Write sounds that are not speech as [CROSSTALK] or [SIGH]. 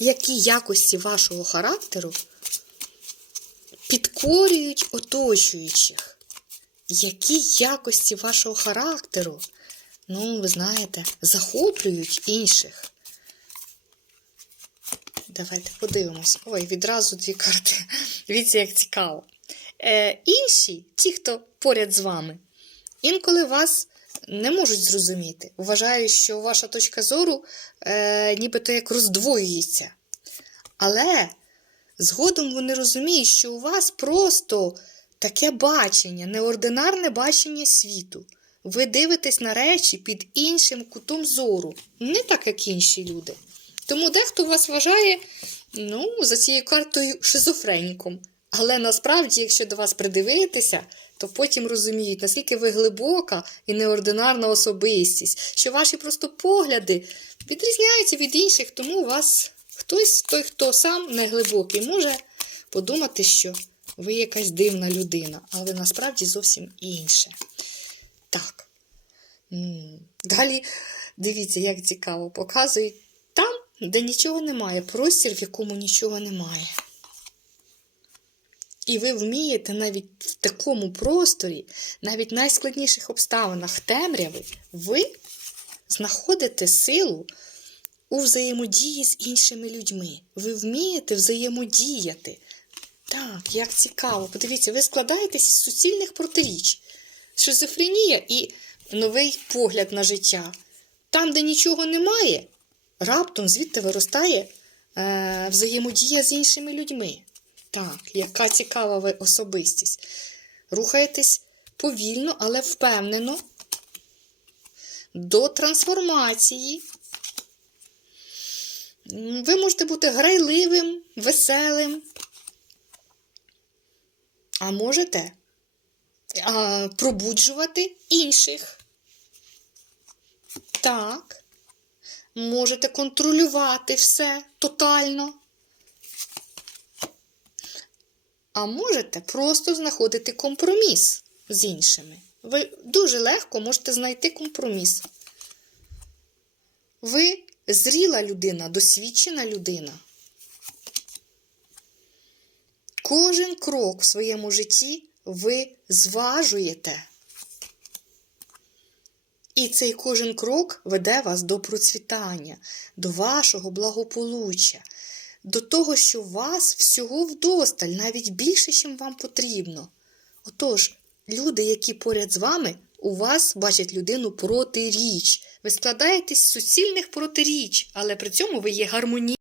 які якості вашого характеру підкорюють оточуючих? Які якості вашого характеру, ну, ви знаєте, захоплюють інших? Давайте подивимось. Ой, відразу дві карти. [LAUGHS] Дивіться, як цікаво. Е, інші, ті, хто поряд з вами, інколи вас не можуть зрозуміти. Вважають, що ваша точка зору е, нібито як роздвоюється. Але згодом вони розуміють, що у вас просто таке бачення, неординарне бачення світу. Ви дивитесь на речі під іншим кутом зору, не так, як інші люди. Тому дехто вас вважає, ну, за цією картою шизофреніком. Але насправді, якщо до вас придивитися, то потім розуміють, наскільки ви глибока і неординарна особистість, що ваші просто погляди відрізняються від інших, тому у вас хтось, той, хто сам не глибокий, може подумати, що ви якась дивна людина, але насправді зовсім інше. Так. Далі дивіться, як цікаво, показують там, де нічого немає, простір, в якому нічого немає. І ви вмієте навіть в такому просторі, навіть найскладніших обставинах темряви, ви знаходите силу у взаємодії з іншими людьми. Ви вмієте взаємодіяти. Так, як цікаво. Подивіться, ви складаєтесь із суцільних протиріч. Шизофренія і новий погляд на життя. Там, де нічого немає, раптом звідти виростає е, взаємодія з іншими людьми. Так, яка цікава ви особистість. Рухаєтесь повільно, але впевнено до трансформації. Ви можете бути грайливим, веселим. А можете а, пробуджувати інших. Так. Можете контролювати все тотально. А можете просто знаходити компроміс з іншими. Ви дуже легко можете знайти компроміс. Ви зріла людина, досвідчена людина. Кожен крок в своєму житті ви зважуєте. І цей кожен крок веде вас до процвітання, до вашого благополуччя, до того, що вас всього вдосталь, навіть більше, чим вам потрібно. Отож, люди, які поряд з вами, у вас бачать людину протиріч. Ви складаєтесь з суцільних протиріч, але при цьому ви є гармонійні.